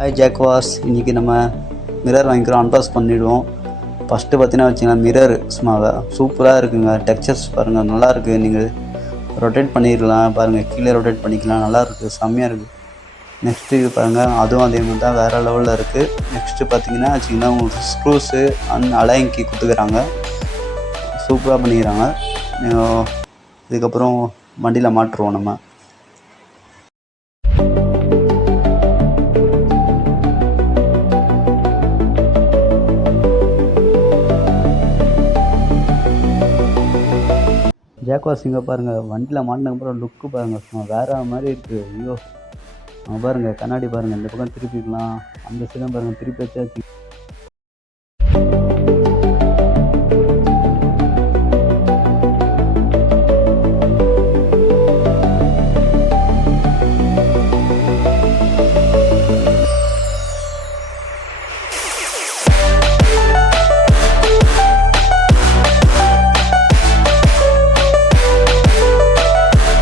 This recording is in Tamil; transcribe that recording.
ஹாய் ஜாக்வாஸ், இன்றைக்கி நம்ம மிரர் வாங்கிக்கிறோம், அன்பாக்ஸ் பண்ணிவிடுவோம். ஃபஸ்ட்டு பார்த்தீங்கன்னா வச்சிங்கன்னா மிரர் சும்மா சூப்பராக இருக்குங்க. டெக்ஸ்சர்ஸ் பாருங்கள், நல்லாயிருக்கு. நீங்கள் ரொட்டேட் பண்ணிடலாம் பாருங்கள், கீழே ரொட்டேட் பண்ணிக்கலாம், நல்லாயிருக்கு, செம்மையாக இருக்குது. நெக்ஸ்ட்டு இது பாருங்கள், அதுவும் அதே மாதிரி தான், வேறு லெவலில் இருக்குது. நெக்ஸ்ட்டு பார்த்தீங்கன்னா வச்சிங்கன்னா உங்களுக்கு ஸ்க்ரூஸு அலைன் கீ கொடுத்துக்கிறாங்க, சூப்பராக பண்ணிக்கிறாங்க. இதுக்கப்புறம் வண்டியில் மாட்டுருவோம் நம்ம. ஜாக்வாஸ் இங்கே பாருங்கள், வண்டியில் மாட்டினதுக்கப்புறம் லுக்கு பாருங்கள், சும்மா வேறு மாதிரி இருக்குது. ஐயோ, பாருங்கள், கண்ணாடி பாருங்கள், இந்த பக்கம் திருப்பிக்கலாம், அந்த சைடும் பாருங்கள், திருப்பி வச்சாச்சு.